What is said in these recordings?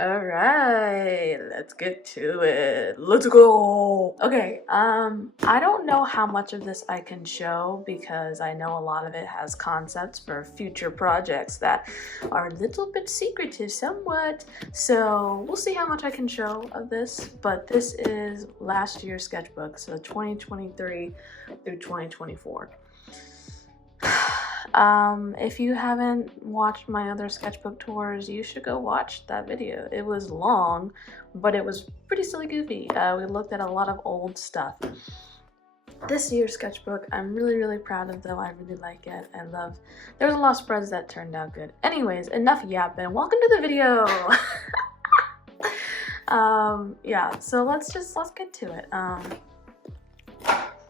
All right, let's get to it. Let's go. Okay, I don't know how much of this I can show because I know a lot of it has concepts for future projects that are a little bit secretive somewhat. So we'll see how much I can show of this, but this is last year's sketchbook, so 2023 through 2024. If you haven't watched my other sketchbook tours, you should go watch that video. It was long, but it was pretty silly goofy. We looked at a lot of old stuff. This year's sketchbook, I'm really proud of though. I really like it. There's a lot of spreads that turned out good. Anyways, enough yapping. Welcome to the video. Yeah, so let's get to it.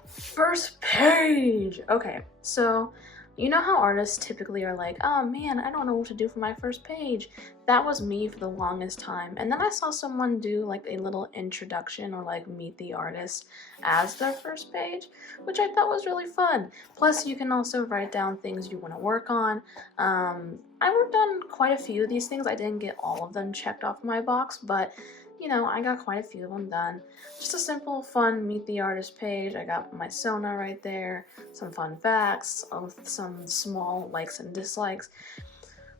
First page. Okay, so you know how artists typically are like, oh man, I don't know what to do for my first page. That was me for the longest time. And then I saw someone do like a little introduction or like meet the artist as their first page, which I thought was really fun. Plus you can also write down things you want to work on. I worked on quite a few of these things. I didn't get all of them checked off my box, but you know, I got quite a few of them done. Just a simple, fun meet the artist page. I got my Sona right there, some fun facts, some small likes and dislikes.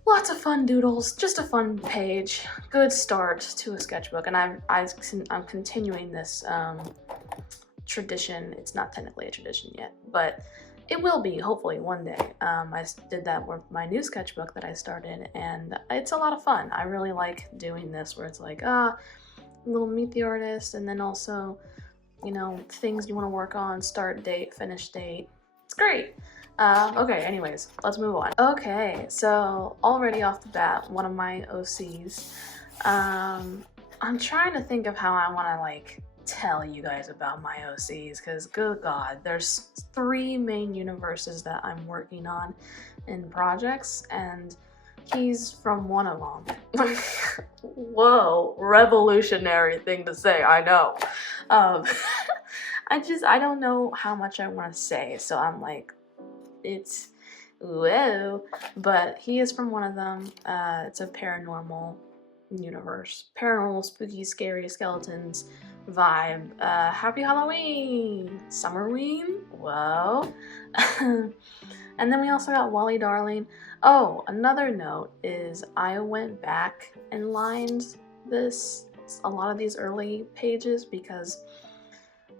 Lots of fun doodles, just a fun page. Good start to a sketchbook, and I'm continuing this tradition. It's not technically a tradition yet, but it will be, hopefully, one day. I did that with my new sketchbook that I started, and it's a lot of fun. I really like doing this where it's like, little meet the artist, and then also, you know, things you want to work on, start date, finish date. It's great. Okay, anyways, let's move on. Okay, so already off the bat, one of my OCs. I'm trying to think of how I want to like tell you guys about my OCs, because good God, there's 3 main universes that I'm working on in projects, and he's from one of them. Whoa, revolutionary thing to say, I know. I don't know how much I want to say, so I'm like, it's whoa, but he is from one of them. It's a paranormal universe, paranormal, spooky, scary skeletons vibe. Happy Halloween, Summerween, whoa. And then we also got Wally Darling. Oh, another note is I went back and lined a lot of these early pages because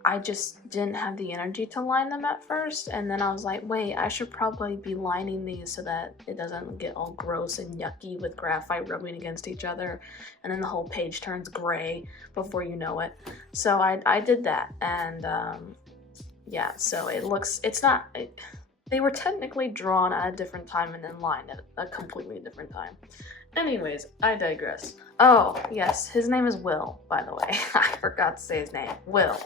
I just didn't have the energy to line them at first, and then I was like, wait, I should probably be lining these so that it doesn't get all gross and yucky with graphite rubbing against each other, and then the whole page turns gray before you know it. So I did that, and yeah, so they were technically drawn at a different time and then lined at a completely different time. Anyways, I digress. Oh, yes, his name is Will, by the way. I forgot to say his name. Will.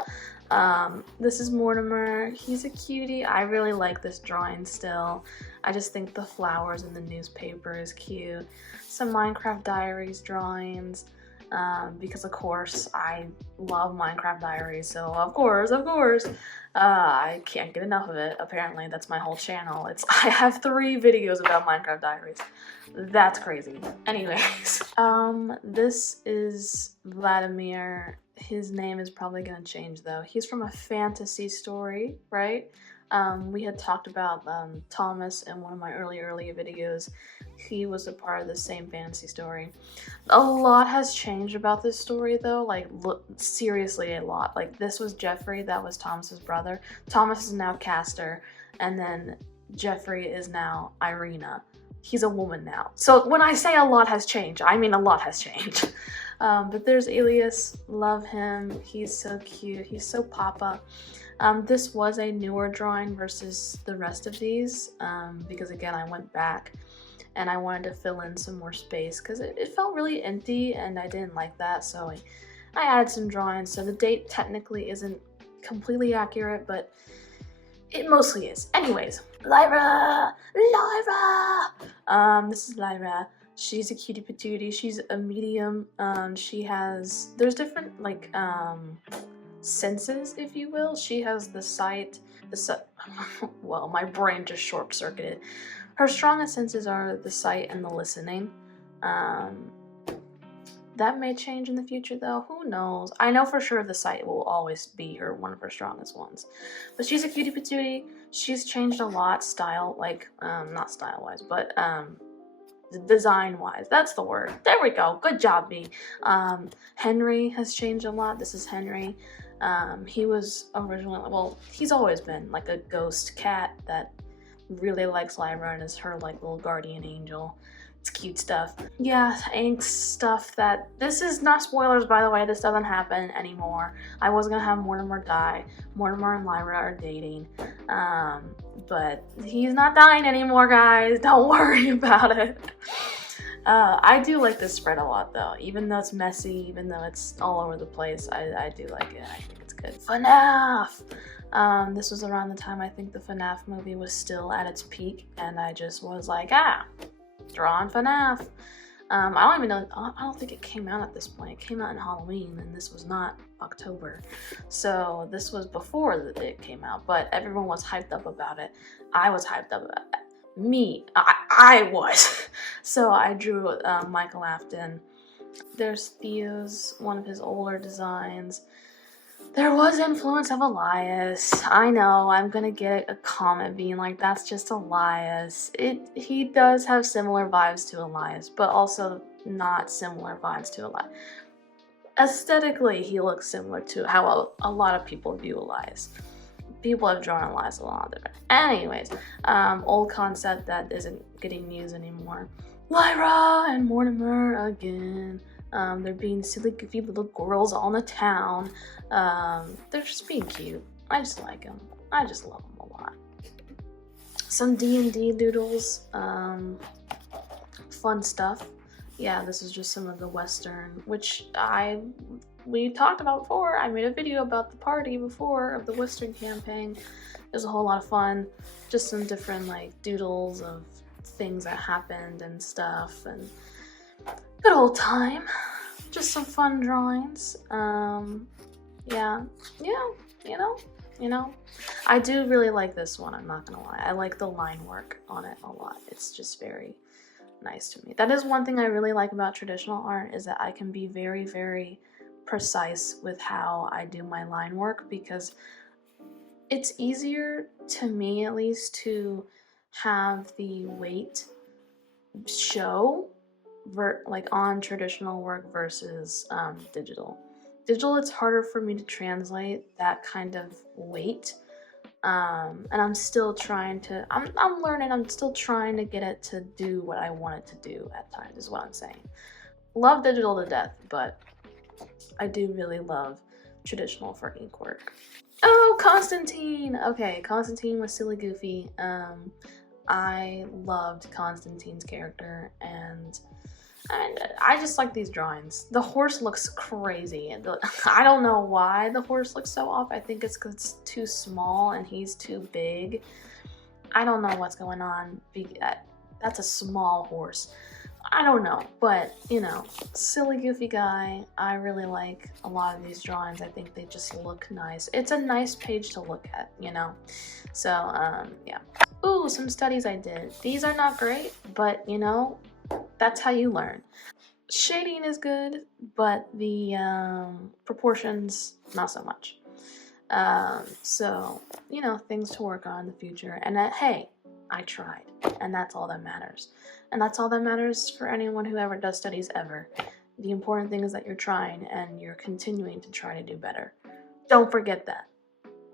This is Mortimer. He's a cutie. I really like this drawing still. I just think the flowers in the newspaper is cute. Some Minecraft Diaries drawings, because of course I love Minecraft Diaries, so of course, I can't get enough of it. Apparently, that's my whole channel. I have 3 videos about Minecraft Diaries. That's crazy. Anyways, this is Vladimir. His name is probably gonna change though. He's from a fantasy story, right? We had talked about Thomas in one of my early videos. He was a part of the same fantasy story. A lot has changed about this story though, like seriously a lot. Like this was Jeffrey, that was Thomas's brother. Thomas is now Castor, and then Jeffrey is now Irina. He's a woman now. So when I say a lot has changed, I mean a lot has changed. But there's Elias, love him. He's so cute, he's so papa. This was a newer drawing versus the rest of these, because again, I went back and I wanted to fill in some more space because it felt really empty and I didn't like that, so I added some drawings. So the date technically isn't completely accurate, but it mostly is. Anyways, Lyra! This is Lyra. She's a cutie patootie. She's a medium. There's different like senses, if you will. She has the sight, well, my brain just short-circuited. Her strongest senses are the sight and the listening. That may change in the future though, who knows. I know for sure the site will always be one of her strongest ones. But she's a cutie patootie. She's changed a lot style, like, not style-wise, but design-wise. That's the word. There we go. Good job, B. Henry has changed a lot. This is Henry. He was originally, well, he's always been like a ghost cat that really likes Lyra and is her like little guardian angel. It's cute stuff. Yeah, angst stuff that, this is not spoilers by the way, this doesn't happen anymore. I was gonna have Mortimer die. Mortimer and Lyra are dating. But he's not dying anymore, guys. Don't worry about it. I do like this spread a lot though. Even though it's messy, even though it's all over the place, I do like it. I think it's good. FNAF! This was around the time I think the FNAF movie was still at its peak, and I just was like, drawing FNAF. I don't even know, I don't think it came out at this point. It came out in Halloween, and this was not October. So this was before it came out, but everyone was hyped up about it. I was hyped up about it. I was. So I drew Michael Afton. There's Theo's, one of his older designs. There was influence of Elias. I know, I'm gonna get a comment being like, that's just Elias. He does have similar vibes to Elias, but also not similar vibes to Elias. Aesthetically, he looks similar to how a lot of people view Elias. People have drawn Elias a lot different. Anyways, old concept that isn't getting used anymore. Lyra and Mortimer again. They're being silly, goofy little girls on the town. They're just being cute. I just like them. I just love them a lot. Some D&D doodles. Fun stuff. Yeah, this is just some of the Western, which we talked about before. I made a video about the party before of the Western campaign. It was a whole lot of fun. Just some different like doodles of things that happened and stuff, and good old time. Just some fun drawings. Yeah, you know. I do really like this one, I'm not gonna lie. I like the line work on it a lot. It's just very nice to me. That is one thing I really like about traditional art, is that I can be very, very precise with how I do my line work, because it's easier to me, at least, to have the weight show like on traditional work versus digital. Digital, it's harder for me to translate that kind of weight, and I'm still trying to, I'm learning, I'm still trying to get it to do what I want it to do at times, is what I'm saying. Love digital to death, but I do really love traditional for ink work. Oh, Constantine! Okay, Constantine was silly goofy. I loved Constantine's character, and I just like these drawings. The horse looks crazy. I don't know why the horse looks so off. I think it's because it's too small and he's too big. I don't know what's going on. That's a small horse. I don't know, but you know, silly goofy guy. I really like a lot of these drawings. I think they just look nice. It's a nice page to look at, you know. So yeah. Ooh, some studies I did. These are not great, but you know, that's how you learn. Shading is good, but the proportions not so much. So you know, things to work on in the future. And hey, I tried, and that's all that matters. And that's all that matters for anyone who ever does studies ever. The important thing is that you're trying and you're continuing to try to do better. Don't forget that.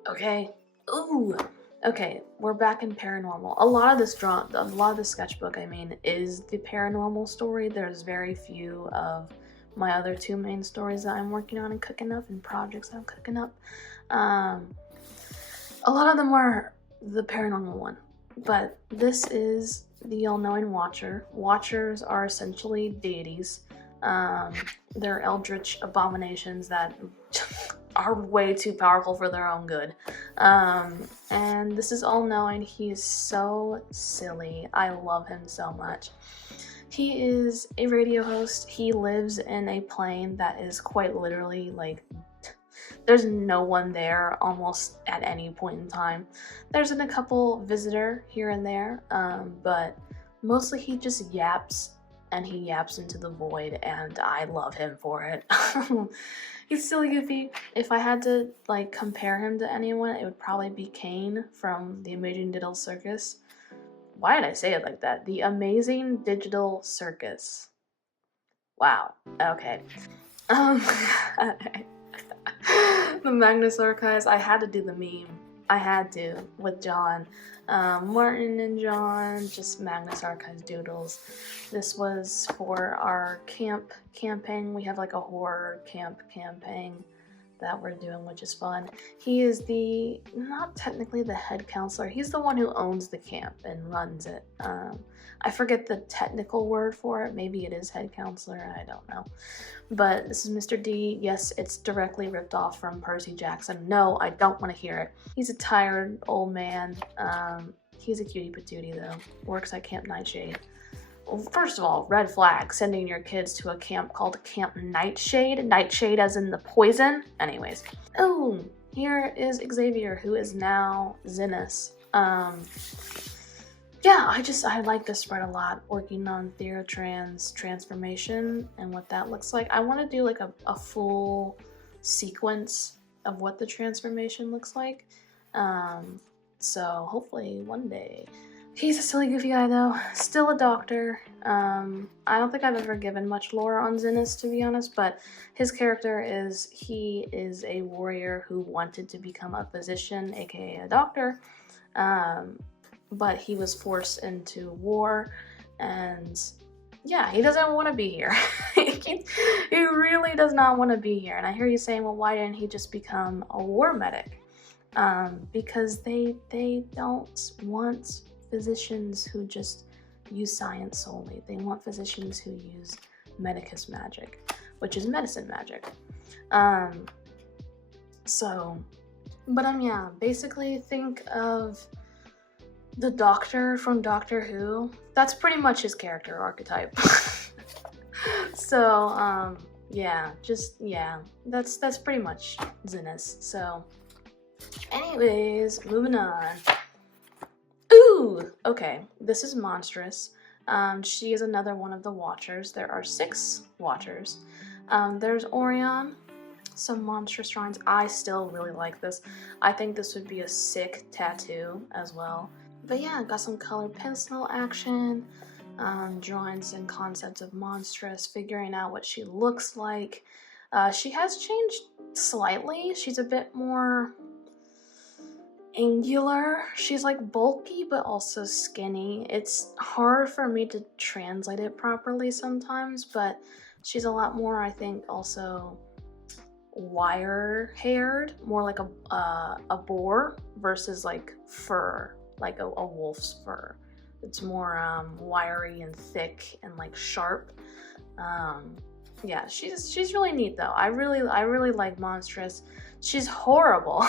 Okay? Ooh. Okay, we're back in paranormal. A lot of this sketchbook, I mean, is the paranormal story. There's very few of my other two main stories that I'm working on and cooking up, and projects I'm cooking up. A lot of them are the paranormal one. But this is the all-knowing Watcher. Watchers are essentially deities. They're eldritch abominations that are way too powerful for their own good. And this is all-knowing. He's so silly. I love him so much. He is a radio host. He lives in a plane that is quite literally like, there's no one there almost at any point in time. There's been a couple visitor here and there, but mostly he just yaps and he yaps into the void, and I love him for it. He's still goofy. If I had to like compare him to anyone, it would probably be Kane from The Amazing Digital Circus. Why did I say it like that? The Amazing Digital Circus. Wow. Okay. Um, the Magnus Archives. I had to do the meme. I had to with John. Martin and John, just Magnus Archives doodles. This was for our camping. We have like a horror camp campaign that we're doing, which is fun. He is not technically the head counselor. He's the one who owns the camp and runs it. I forget the technical word for it. Maybe it is head counselor. I don't know. But this is Mr. D. Yes, it's directly ripped off from Percy Jackson. No, I don't want to hear it. He's a tired old man. He's a cutie patootie though. Works at Camp Nightshade. Well, first of all, red flag, sending your kids to a camp called Camp Nightshade. Nightshade as in the poison. Anyways. Oh, here is Xavier, who is now Zinnis. Yeah, I like this spread a lot, working on Theotrans transformation and what that looks like. I want to do like a full sequence of what the transformation looks like. So hopefully one day. He's a silly goofy guy though, still a doctor. I don't think I've ever given much lore on Zinnis, to be honest, but his character he is a warrior who wanted to become a physician, aka a doctor. But he was forced into war, and yeah, he doesn't want to be here. He really does not want to be here. And I hear you saying, well, why didn't he just become a war medic? Because they don't want physicians who just use science solely. They want physicians who use medicus magic, which is medicine magic. Yeah, basically think of the Doctor from Doctor Who. That's pretty much his character archetype. So, yeah, that's pretty much Zinnis. So, anyways, moving on. Ooh, okay, this is Monstrous. She is another one of the Watchers. There are 6 Watchers. There's Orion, some monstrous drawings. I still really like this. I think this would be a sick tattoo as well. But yeah, got some colored pencil action, drawings and concepts of Monstrous, figuring out what she looks like. She has changed slightly. She's a bit more angular. She's like bulky but also skinny. It's hard for me to translate it properly sometimes, but she's a lot more, I think, also wire haired, more like a boar versus like fur, like a wolf's fur. It's more wiry and thick and like sharp. Yeah, she's really neat though. I really like Monstrous. She's horrible.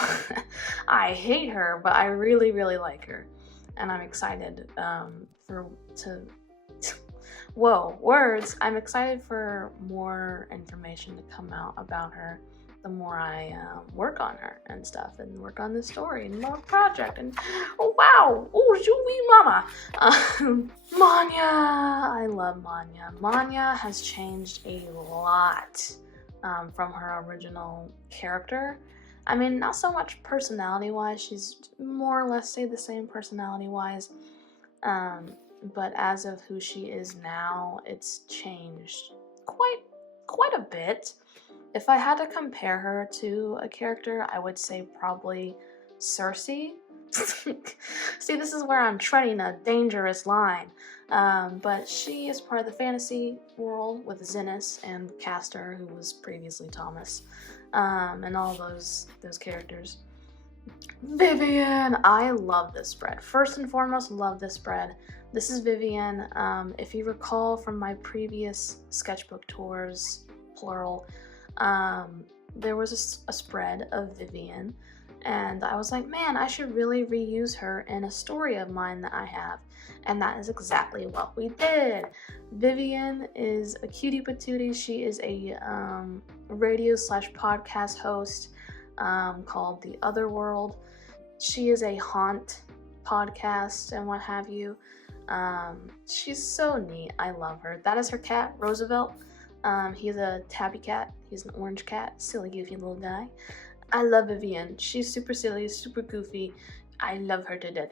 I hate her, but I really like her, and I'm excited whoa, words. I'm excited for more information to come out about her the more I work on her and stuff, and work on the story and more project, and oh wow, oh Julie mama. Manya, I love Manya. Manya has changed a lot from her original character. I mean, not so much personality wise, she's more or less stayed the same personality wise, but as of who she is now, it's changed quite a bit. If I had to compare her to a character, I would say probably Cersei. See, this is where I'm treading a dangerous line. But she is part of the fantasy world with Zinnis and Castor, who was previously Thomas, and all those characters. Vivian! I love this spread. First and foremost, love this spread. This is Vivian. If you recall from my previous sketchbook tours, plural, there was a spread of Vivian, and I was like, man, I should really reuse her in a story of mine that I have, and that is exactly what we did. Vivian is a cutie patootie. She is a radio/podcast host called The Other World. She is a haunt podcast and what have you. She's so neat. I love her. That is her cat, Roosevelt. He's a tabby cat. He's an orange cat, silly goofy little guy. I love Vivian. She's super silly, super goofy. I love her to death.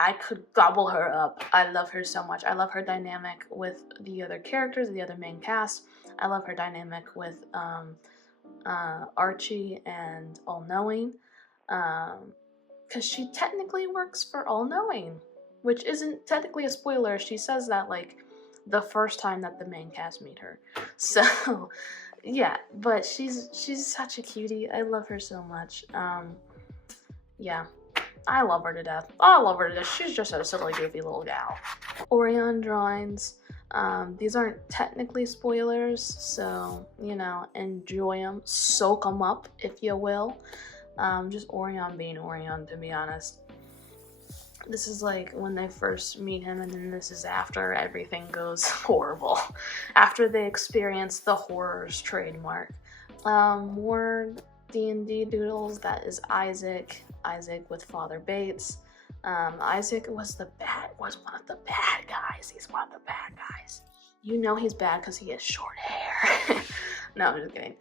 I could gobble her up. I love her so much. I love her dynamic with the other characters, the other main cast. I love her dynamic with Archie and All Knowing, because she technically works for All Knowing, which isn't technically a spoiler. She says that like the first time that the main cast meet her. So yeah, but she's such a cutie. I love her so much. Yeah, I love her to death. I love her to death. She's just a silly, goofy little gal. Orion drawings. These aren't technically spoilers, so, you know, enjoy them. Soak them up, if you will. Just Orion being Orion, to be honest. This is like when they first meet him, and then this is after everything goes horrible. After they experience the horrors trademark. More D&D doodles. That is Isaac. Isaac with Father Bates. Isaac was one of the bad guys. He's one of the bad guys. You know he's bad because he has short hair. No, I'm just kidding.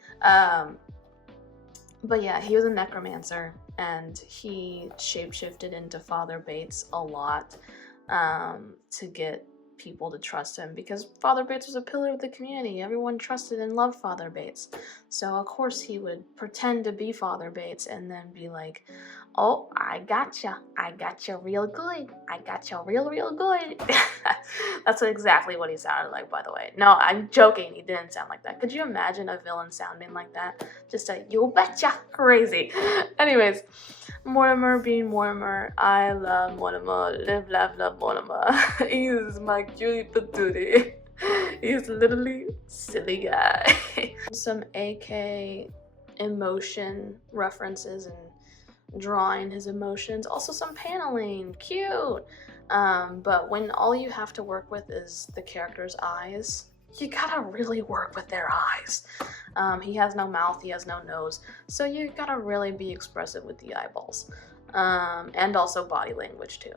But yeah, he was a necromancer, and he shapeshifted into Father Bates a lot to get people to trust him, because Father Bates was a pillar of the community. Everyone trusted and loved Father Bates. So of course he would pretend to be Father Bates and then be like, oh, I gotcha real good. I gotcha real good. That's exactly what he sounded like, by the way. No, I'm joking. He didn't sound like that. Could you imagine a villain sounding like that? Just a you betcha crazy. Anyways, Mortimer being Mortimer. I love Mortimer. Live, laugh, love Mortimer. He is my cutie patootie. He's literally silly guy. Some AK emotion references and drawing his emotions. Also some paneling. Cute. But when all you have to work with is the character's eyes, you gotta really work with their eyes. He has no mouth, he has no nose, so you gotta really be expressive with the eyeballs. And also body language too.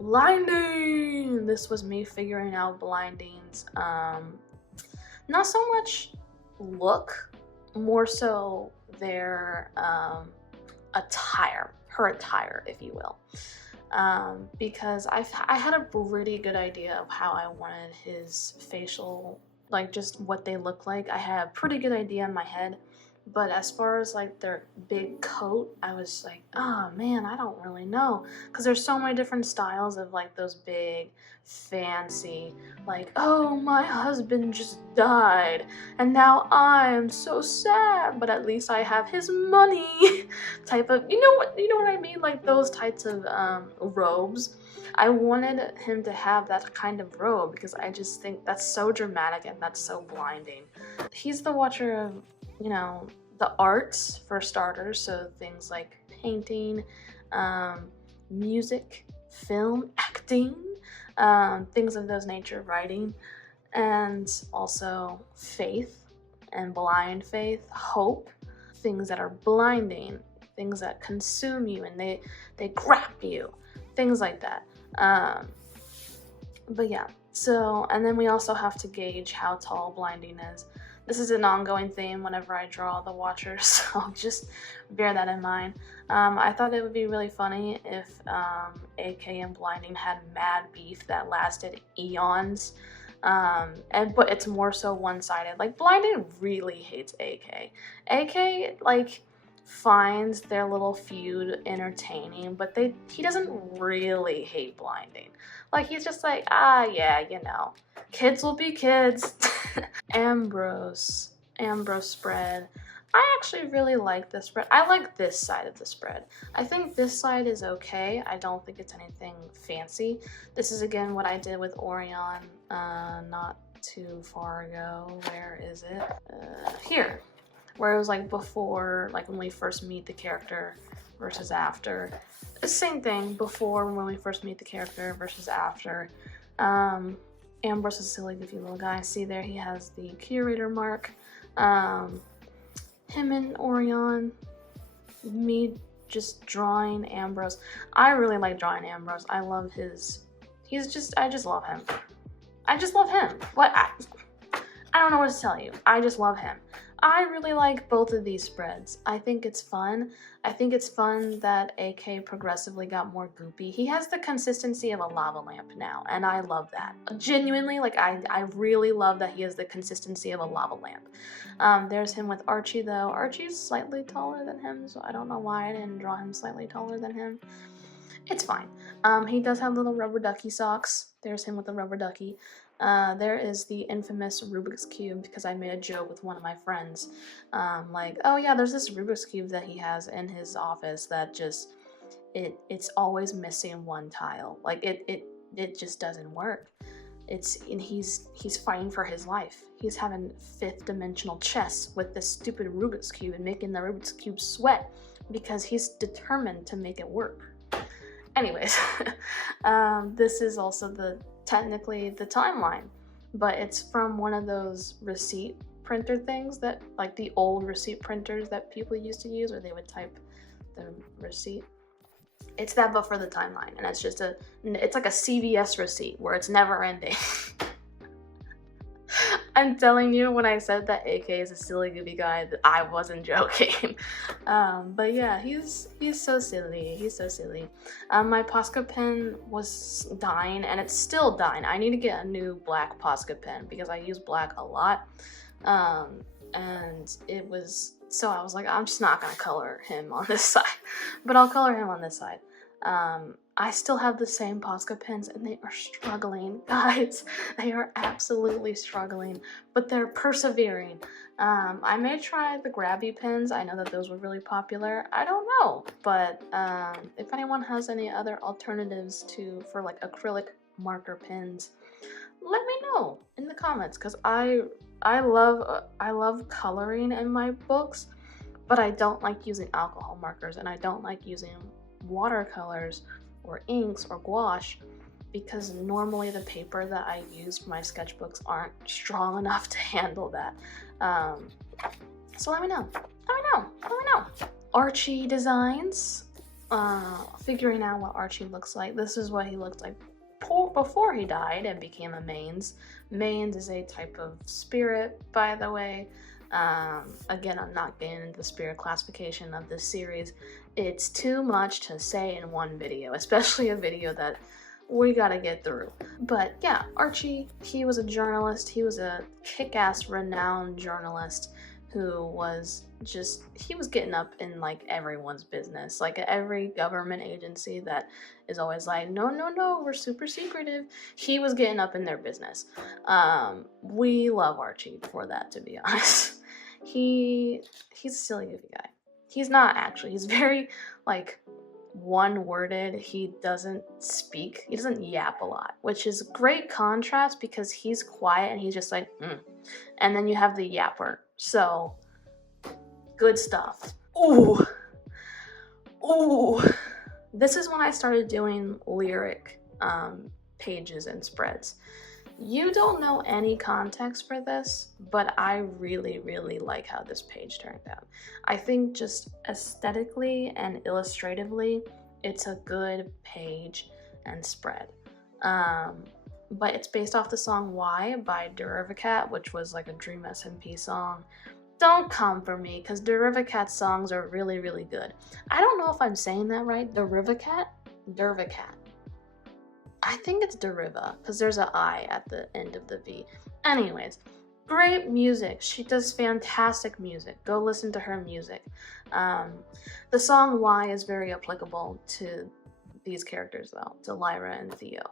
Blinding! This was me figuring out blindings. Not so much look, more so their attire, her attire, if you will. Because I had a pretty good idea of how I wanted his facial, like just what they look like. I had a pretty good idea in my head, but as far as like their big coat, I was like, oh man, I don't really know, because there's so many different styles of like those big fancy, like, oh, my husband just died and now I'm so sad, but at least I have his money type of, you know what I mean, like those types of robes. I wanted him to have that kind of robe because I just think that's so dramatic and that's so blinding. He's the watcher of, you know, the arts for starters, so things like painting, music, film, acting, things of those nature, writing, and also faith and blind faith, hope, things that are blinding, things that consume you and they grab you, things like that. But yeah, so, and then we also have to gauge how tall blinding is. This is an ongoing theme whenever I draw the Watchers, so just bear that in mind. I thought it would be really funny if AK and Blinding had mad beef that lasted eons, but it's more so one-sided. Like, Blinding really hates AK. AK, like, finds their little feud entertaining, but he doesn't really hate Blinding. Like, he's just like, yeah, you know, kids will be kids. Ambrose spread. I actually really like this spread. I like this side of the spread. I think this side is okay. I don't think it's anything fancy. This is again what I did with Orion not too far ago. Where is it? Here. Where it was like before, like when we first meet the character versus after. Same thing, before when we first meet the character versus after. Ambrose is a silly goofy little guy. See there, he has the curator mark. Him and Orion, me just drawing Ambrose. I really like drawing Ambrose. I love his, I just love him. I just love him. What? I don't know what to tell you. I just love him. I really like both of these spreads. I think it's fun. I think it's fun that AK progressively got more goopy. He has the consistency of a lava lamp now, and I love that. Genuinely, like, I really love that he has the consistency of a lava lamp. There's him with Archie, though. Archie's slightly taller than him, so I don't know why I didn't draw him slightly taller than him. It's fine. He does have little rubber ducky socks. There's him with the rubber ducky. There is the infamous Rubik's Cube, because I made a joke with one of my friends. Like, oh yeah, there's this Rubik's Cube that he has in his office that just, it's always missing one tile. Like, it just doesn't work. And he's fighting for his life. He's having fifth dimensional chess with this stupid Rubik's Cube and making the Rubik's Cube sweat because he's determined to make it work. Anyways, this is also technically the timeline, but it's from one of those receipt printer things that, like the old receipt printers that people used to use, where they would type the receipt. It's that, but for the timeline, and it's just it's like a CVS receipt where it's never ending. I'm telling you, when I said that AK is a silly goofy guy, that I wasn't joking. But yeah, he's so silly. He's so silly. My Posca pen was dying, and it's still dying. I need to get a new black Posca pen because I use black a lot. And it was, so I was like, I'm just not gonna color him on this side, but I'll color him on this side. I still have the same Posca pens, and they are struggling, guys. They are absolutely struggling, but they're persevering. I may try the grabby pens. I know that those were really popular. I don't know, but if anyone has any other alternatives for like acrylic marker pens, let me know in the comments, because I love coloring in my books, but I don't like using alcohol markers, and I don't like using watercolors or inks or gouache, because normally the paper that I use for my sketchbooks aren't strong enough to handle that. So let me know. Archie designs, figuring out what Archie looks like. This is what he looked like before he died and became a Mains. Mains is a type of spirit, by the way. Again, I'm not getting into the spirit classification of this series. It's too much to say in one video, especially a video that we gotta get through. But yeah, Archie, he was a journalist. He was a kick-ass renowned journalist who was just, he was getting up in like everyone's business, like every government agency that is always like, no, we're super secretive. He was getting up in their business. We love Archie for that, to be honest. He's a silly goofy guy. He's not actually. He's very like one-worded. He doesn't speak. He doesn't yap a lot, which is great contrast because he's quiet and he's just like, and then you have the yapper. So good stuff. Ooh. This is when I started doing lyric pages and spreads. You don't know any context for this, but I really, really like how this page turned out. I think just aesthetically and illustratively, it's a good page and spread. But it's based off the song Why by Derivacat, which was like a Dream SMP song. Don't come for me, because Derivacat's songs are really, really good. I don't know if I'm saying that right. Derivacat? Derivacat. I think it's Deriva, because there's an I at the end of the V. Anyways, great music. She does fantastic music. Go listen to her music. The song Why is very applicable to these characters, though, to Lyra and Theo.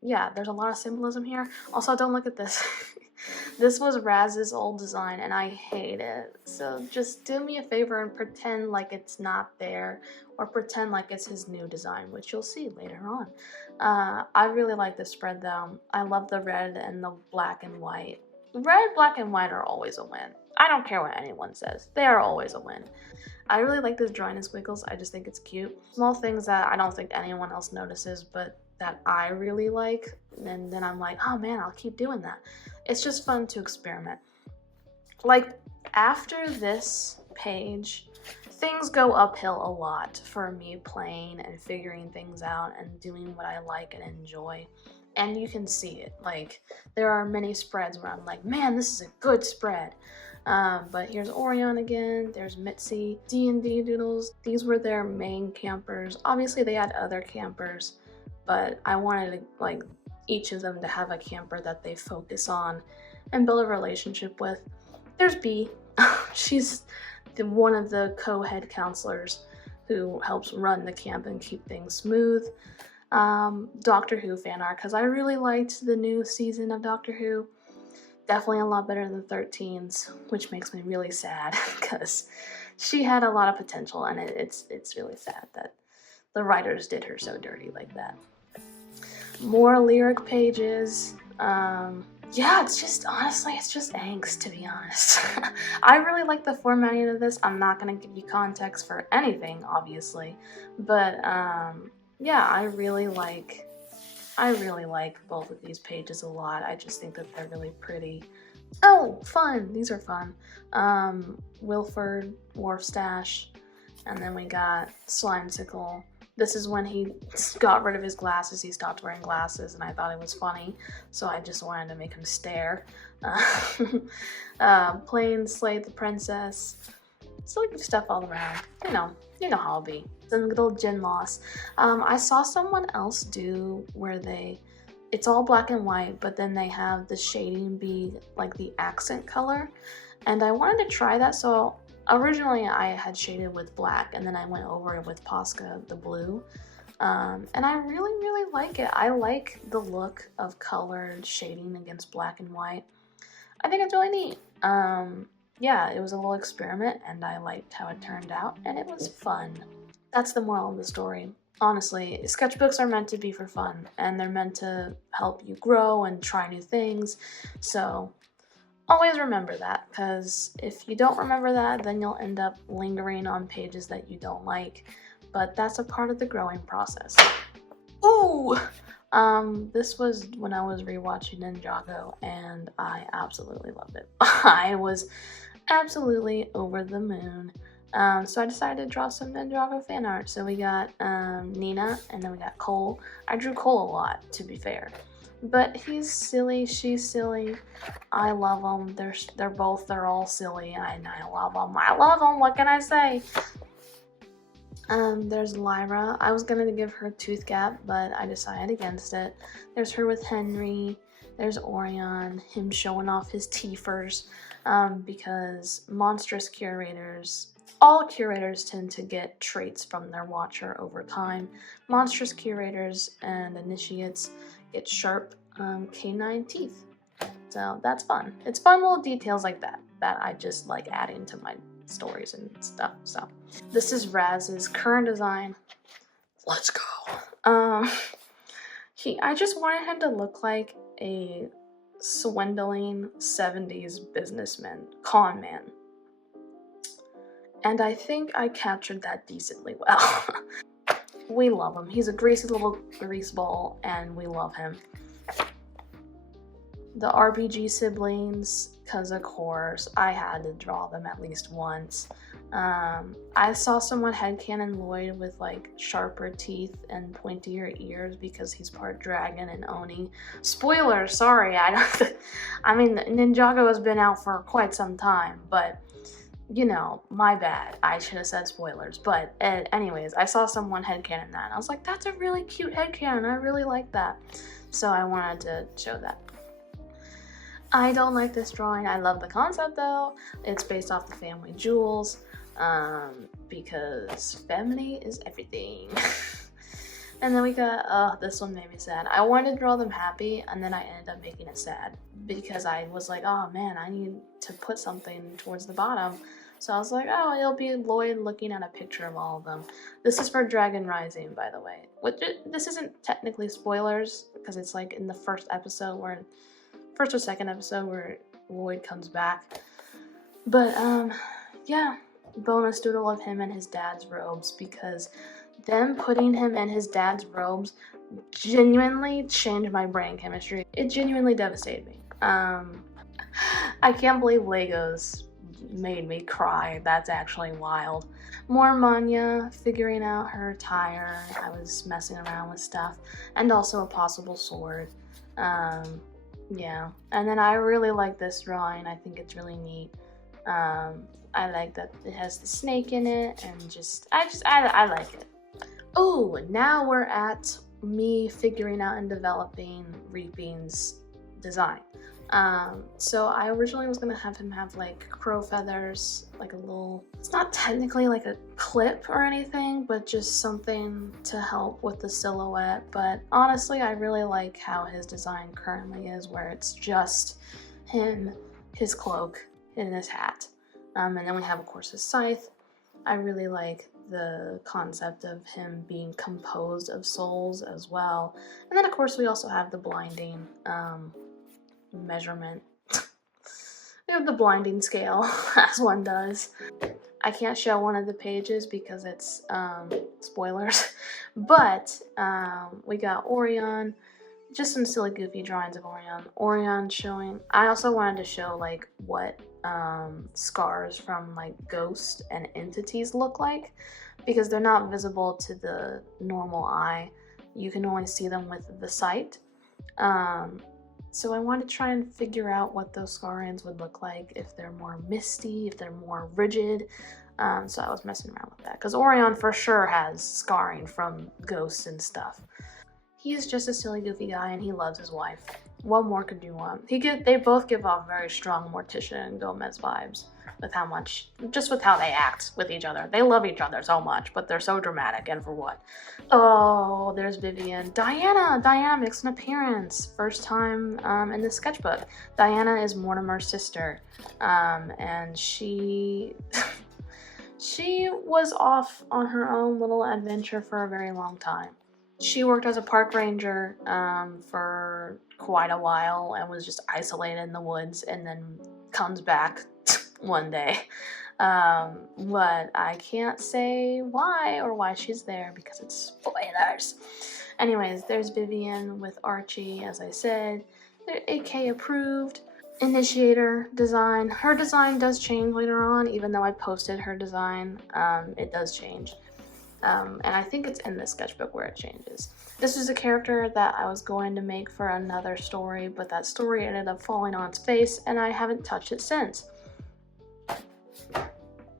Yeah, there's a lot of symbolism here. Also, don't look at this. This was Raz's old design, and I hate it. So just do me a favor and pretend like it's not there, or pretend like it's his new design, which you'll see later on. I really like this spread, though. I love the red and the black and white. Red, black, and white are always a win. I don't care what anyone says. They are always a win. I really like this drawing in squiggles. I just think it's cute. Small things that I don't think anyone else notices, but that I really like, and then I'm like, oh man, I'll keep doing that. It's just fun to experiment. Like, after this page, things go uphill a lot for me playing and figuring things out and doing what I like and enjoy. And you can see it. Like, there are many spreads where I'm like, man, this is a good spread. But here's Orion again, there's Mitzi, D&D Doodles. These were their main campers. Obviously they had other campers, but I wanted to, like, each of them to have a camper that they focus on and build a relationship with. There's Bee. She's one of the co-head counselors who helps run the camp and keep things smooth. Doctor Who fan art, because I really liked the new season of Doctor Who. Definitely a lot better than 13's, which makes me really sad because she had a lot of potential, and it's really sad that the writers did her so dirty like that. More lyric pages. Yeah, it's just, honestly, it's just angst, to be honest. I really like the formatting of this. I'm not going to give you context for anything, obviously, but yeah, I really like both of these pages a lot. I just think that they're really pretty. Oh, fun! These are fun. Wilford, Wharfstash, and then we got Slimesicle. This is when he got rid of his glasses. He stopped wearing glasses, and I thought it was funny, so I just wanted to make him stare. Plain Slade the Princess. Silly stuff all around. You know how I'll be. Some good old gin loss. I saw someone else do where it's all black and white, but then they have the shading be like the accent color, and I wanted to try that. So originally I had shaded with black, and then I went over it with Posca, the blue, and I really like it. I like the look of colored shading against black and white. I think it's really neat. Yeah, it was a little experiment, and I liked how it turned out, and it was fun. That's the moral of the story. Honestly, sketchbooks are meant to be for fun, and they're meant to help you grow and try new things, so always remember that, because if you don't remember that, then you'll end up lingering on pages that you don't like, but that's a part of the growing process. Ooh! This was when I was rewatching Ninjago, and I absolutely loved it. I was absolutely over the moon. So I decided to draw some Ninjago fan art. So we got Nina, and then we got Cole. I drew Cole a lot, to be fair, but he's silly, she's silly. I love them. They're all silly, and I love them. I love them. What can I say? There's Lyra. I was gonna give her a tooth gap, but I decided against it. There's her with Henry. There's Orion, him showing off his teethers, because monstrous curators, all curators tend to get traits from their watcher over time. Monstrous curators and initiates get sharp canine teeth. So that's fun. It's fun little details like that I just like adding to my stories and stuff. So this is Raz's current design. Let's go. I just wanted him to look like a swindling 70s businessman, con man. And I think I captured that decently well. We love him. He's a greasy little greaseball, and we love him. The RPG siblings, because of course I had to draw them at least once. I saw someone headcanon Lloyd with like sharper teeth and pointier ears because he's part dragon and Oni. Spoilers, sorry, I mean, Ninjago has been out for quite some time, but you know, my bad. I should have said spoilers, but anyways, I saw someone headcanon that, and I was like, that's a really cute headcanon, I really like that. So I wanted to show that. I don't like this drawing. I love the concept though. It's based off the family jewels, because family is everything. And then we got, this one made me sad. I wanted to draw them happy, and then I ended up making it sad because I was like, oh man, I need to put something towards the bottom. So I was like, oh, it'll be Lloyd looking at a picture of all of them. This is for Dragon Rising, by the way. This isn't technically spoilers because it's like in the first or second episode where Lloyd comes back. But yeah, bonus doodle of him in his dad's robes, because them putting him in his dad's robes genuinely changed my brain chemistry. It genuinely devastated me. I can't believe Legos made me cry. That's actually wild. More Manya, figuring out her attire. I was messing around with stuff. And also a possible sword. Yeah. And then I really like this drawing. I think it's really neat. I like that it has the snake in it, and I like it. Oh, now we're at me figuring out and developing Reaping's design. So I originally was gonna have him have like crow feathers, like a little, it's not technically like a clip or anything, but just something to help with the silhouette. But honestly, I really like how his design currently is, where it's just him, his cloak, and his hat. And then we have, of course, his scythe. I really like the concept of him being composed of souls as well. And then, of course, we also have the blinding measurement. We have the blinding scale, as one does. I can't show one of the pages because it's spoilers, but we got Orion, just some silly goofy drawings of Orion. Orion showing, I also wanted to show like what scars from like ghosts and entities look like, because they're not visible to the normal eye. You can only see them with the sight. So I wanted to try and figure out what those scarrings would look like, if they're more misty, if they're more rigid. So I was messing around with that, because Orion for sure has scarring from ghosts and stuff. He's just a silly, goofy guy, and he loves his wife. What more could you want? They both give off very strong Morticia and Gomez vibes with how they act with each other. They love each other so much, but they're so dramatic, and for what? Oh, there's Vivian. Diana makes an appearance. First time in the sketchbook. Diana is Mortimer's sister, and she she was off on her own little adventure for a very long time. She worked as a park ranger for quite a while and was just isolated in the woods, and then comes back one day. But I can't say why or why she's there because it's spoilers. Anyways, there's Vivian with Archie, as I said. They're AK approved. Initiator design. Her design does change later on, even though I posted her design. It does change. And I think it's in the sketchbook where it changes. This was a character that I was going to make for another story, but that story ended up falling on its face, and I haven't touched it since.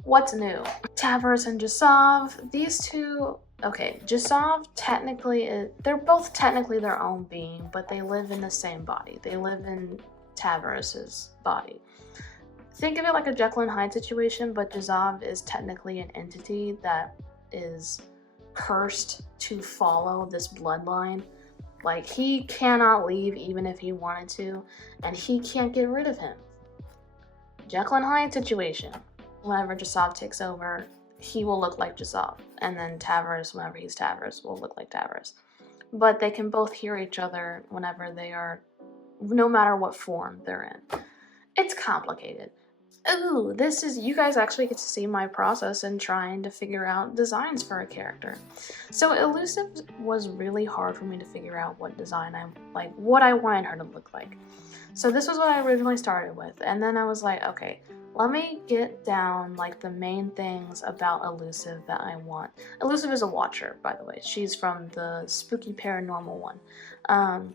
What's new? Tavros and Jasov. These two, okay, Jasov technically they're both technically their own being, but they live in the same body. They live in Tavros's body. Think of it like a Jekyll and Hyde situation, but Jasov is technically an entity that is cursed to follow this bloodline. Like, he cannot leave even if he wanted to, and he can't get rid of him. Jekyll and Hyde situation. Whenever Jasov takes over, he will look like Jasov, and then Tavros, whenever he's Tavros, will look like Tavros. But they can both hear each other whenever they are, no matter what form they're in. It's complicated. Ooh, you guys actually get to see my process in trying to figure out designs for a character. So Elusive was really hard for me to figure out what design what I wanted her to look like. So this was what I originally started with, and then I was like, okay, let me get down like the main things about Elusive that I want. Elusive is a watcher, by the way. She's from the spooky paranormal one.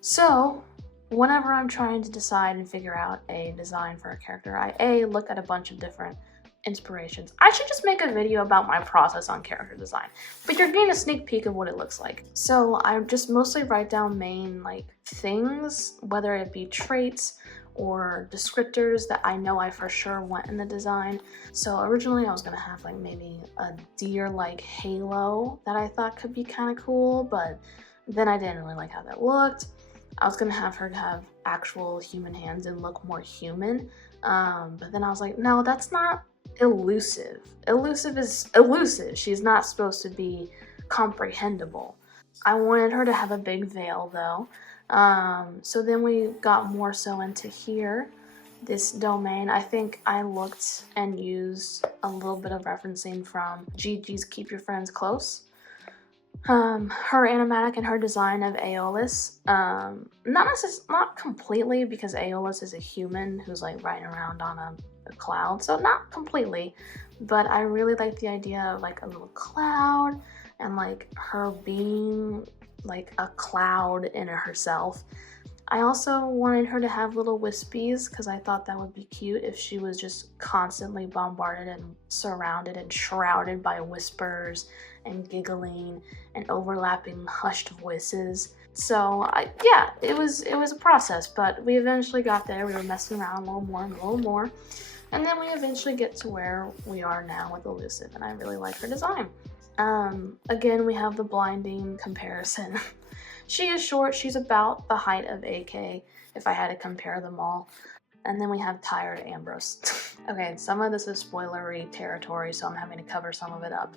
So whenever I'm trying to decide and figure out a design for a character, I look at a bunch of different inspirations. I should just make a video about my process on character design, but you're getting a sneak peek of what it looks like. So I just mostly write down main things, whether it be traits or descriptors that I know I for sure want in the design. So originally I was gonna have maybe a deer-like halo that I thought could be kind of cool, but then I didn't really like how that looked. I was gonna have her have actual human hands and look more human, but then I was like, no, that's not elusive. Elusive is elusive. She's not supposed to be comprehensible. I wanted her to have a big veil though. So then we got more so into here, this domain. I think I looked and used a little bit of referencing from Gigi's Keep Your Friends Close. Her animatic and her design of Aeolus, not completely, because Aeolus is a human who's riding around on a cloud, so not completely, but I really like the idea of like a little cloud and like her being like a cloud in herself. I also wanted her to have little wispies because I thought that would be cute if she was just constantly bombarded and surrounded and shrouded by whispers and giggling and overlapping hushed voices. So yeah, it was a process, but we eventually got there. We were messing around a little more and a little more, and then we eventually get to where we are now with Elusive, and I really like her design. Again, we have the blinding comparison. She is short, she's about the height of AK if I had to compare them all. And then we have Tired Ambrose. Okay, some of this is spoilery territory, so I'm having to cover some of it up.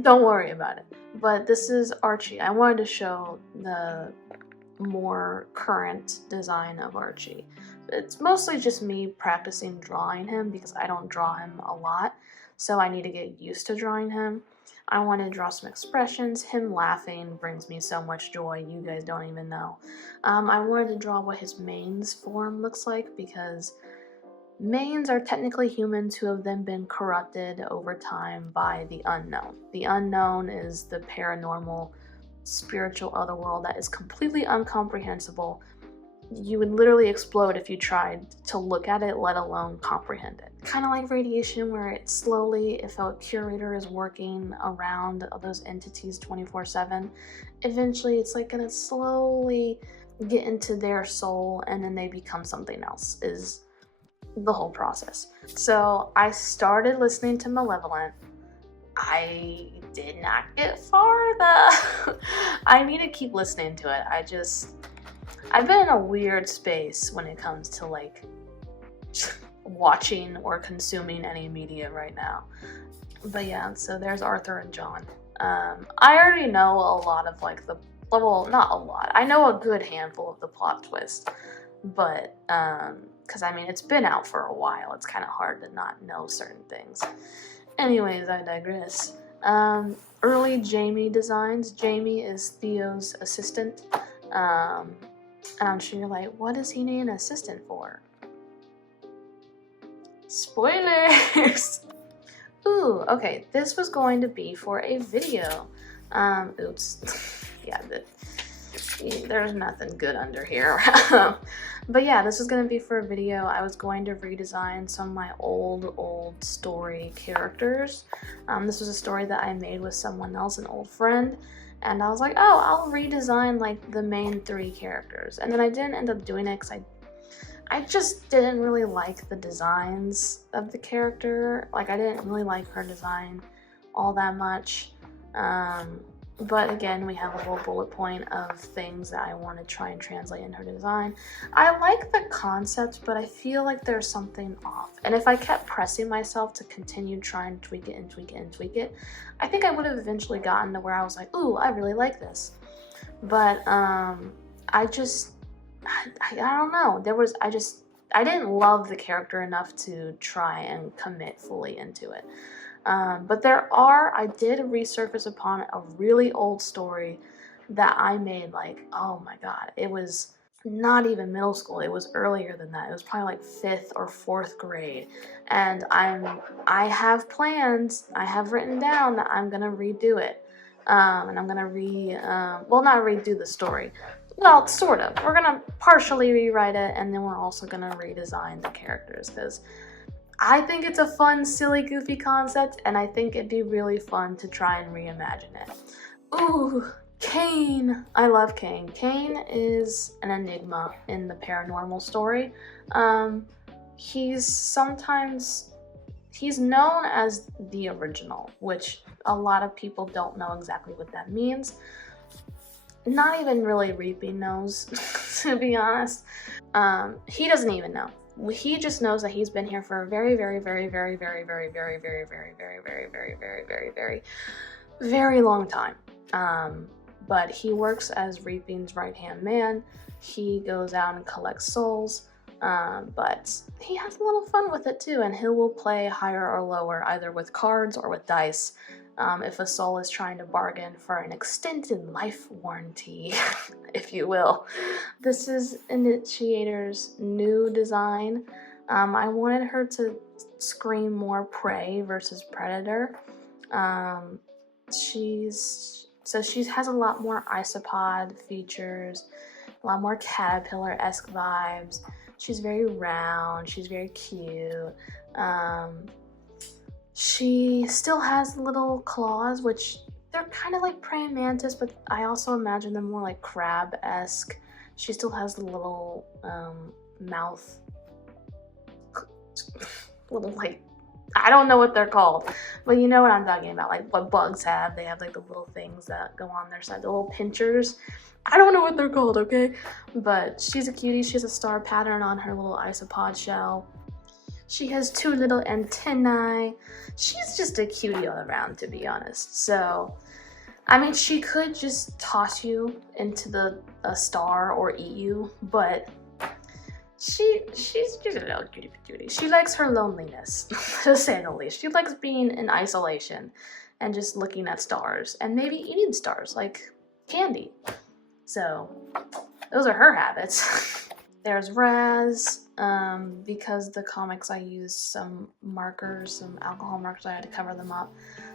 Don't worry about it. But this is Archie. I wanted to show the more current design of Archie. It's mostly just me practicing drawing him because I don't draw him a lot, so I need to get used to drawing him. I want to draw some expressions. Him laughing brings me so much joy, you guys don't even know. I wanted to draw what his mains form looks like because mains are technically humans who have then been corrupted over time by the unknown. The unknown is the paranormal, spiritual otherworld that is completely incomprehensible. You would literally explode if you tried to look at it, let alone comprehend it. Kind of like radiation, where it slowly, if a curator is working around those entities 24/7, eventually it's like gonna slowly get into their soul and then they become something else, is the whole process. So I started listening to Malevolent. I did not get far. I need to keep listening to it. I've been in a weird space when it comes to like watching or consuming any media right now. But yeah, so there's Arthur and John. I already know a lot of like well, not a lot. I know a good handful of the plot twist, but because I mean it's been out for a while. It's kind of hard to not know certain things. Anyways, I digress. Early Jamie designs. Jamie is Theo's assistant. And I'm sure you're like, what does he need an assistant for? Spoilers! Ooh, okay, this was going to be for a video. Oops. Yeah, there's nothing good under here. But yeah, this was gonna be for a video. I was going to redesign some of my old story characters. This was a story that I made with someone else, an old friend. And I was like, oh, I'll redesign like the main 3 characters. And then I didn't end up doing it because I just didn't really like the designs of the character. Like I didn't really like her design all that much. But again, we have a little bullet point of things that I want to try and translate in her design. I like the concept, but I feel like there's something off. And if I kept pressing myself to continue trying to tweak it and tweak it and tweak it, I think I would have eventually gotten to where I was like, ooh, I really like this. But I don't know. I didn't love the character enough to try and commit fully into it. But I did resurface upon a really old story that I made like, oh my god, it was not even middle school, it was earlier than that. It was probably like 5th or 4th grade. And I have plans, I have written down that I'm gonna redo it. And I'm gonna well, not redo the story. Well, sort of. We're gonna partially rewrite it, and then we're also gonna redesign the characters, because I think it's a fun, silly, goofy concept, and I think it'd be really fun to try and reimagine it. Ooh, Kane. I love Kane. Kane is an enigma in the paranormal story. He's known as the original, which a lot of people don't know exactly what that means. Not even really Reaping knows, to be honest. He doesn't even know. He just knows that he's been here for a very, very, very, very, very, very, very, very, very, very, very, very, very, very, very, very long time. But he works as Reaping's right-hand man. He goes out and collects souls, but he has a little fun with it too, and he will play higher or lower, either with cards or with dice, if a soul is trying to bargain for an extended life warranty, if you will. This is Initiator's new design. I wanted her to scream more prey versus predator. She has a lot more isopod features, a lot more caterpillar-esque vibes. She's very round, she's very cute. She still has little claws, which they're kind of like praying mantis, but I also imagine them more like crab-esque. She still has the little mouth, little like, I don't know what they're called, but you know what I'm talking about, like what bugs have. They have like the little things that go on their side, the little pinchers. I don't know what they're called, okay? But she's a cutie. She has a star pattern on her little isopod shell. She has 2 little antennae. She's just a cutie all around, to be honest. So, I mean, she could just toss you into a star or eat you, but she's just a little cutie patootie. She likes her loneliness, to say the least. She likes being in isolation and just looking at stars and maybe eating stars like candy. So, those are her habits. There's Raz. Because the comics I used some markers, some alcohol markers, I had to cover them up.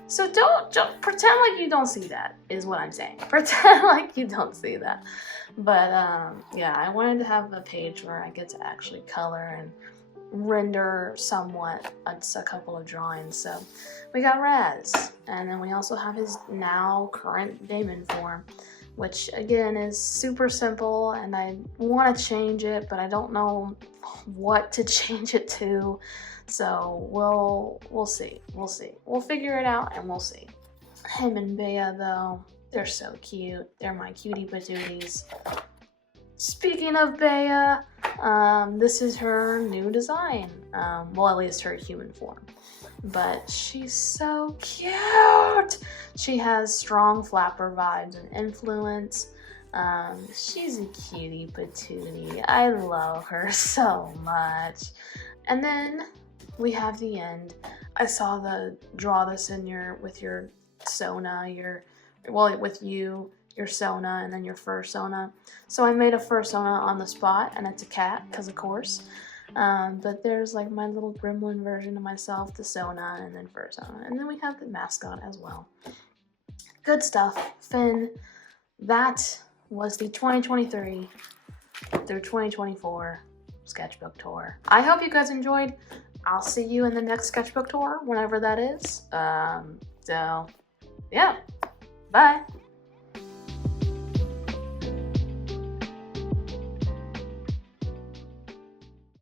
So don't pretend like you don't see that, is what I'm saying. Pretend like you don't see that. But yeah, I wanted to have a page where I get to actually color and render somewhat a couple of drawings. So we got Raz, and then we also have his now current Damon form, which again is super simple, and I want to change it, but I don't know what to change it to. So we'll see. We'll figure it out and we'll see. Him and Bea though, they're so cute. They're my cutie patooties. Speaking of Bea, this is her new design. Well, at least her human form. But she's so cute. She has strong flapper vibes and influence. She's a cutie patootie. I love her so much. And then we have the end. I saw the draw this in with your Sona, your Sona, and then your fursona. So I made a fursona on the spot, and it's a cat, because of course. But there's like my little gremlin version of myself, the Sona, and then fursona. And then we have the mascot as well. Good stuff. Finn, that was the 2023 through 2024 sketchbook tour. I hope you guys enjoyed. I'll see you in the next sketchbook tour, whenever that is. So, yeah. Bye.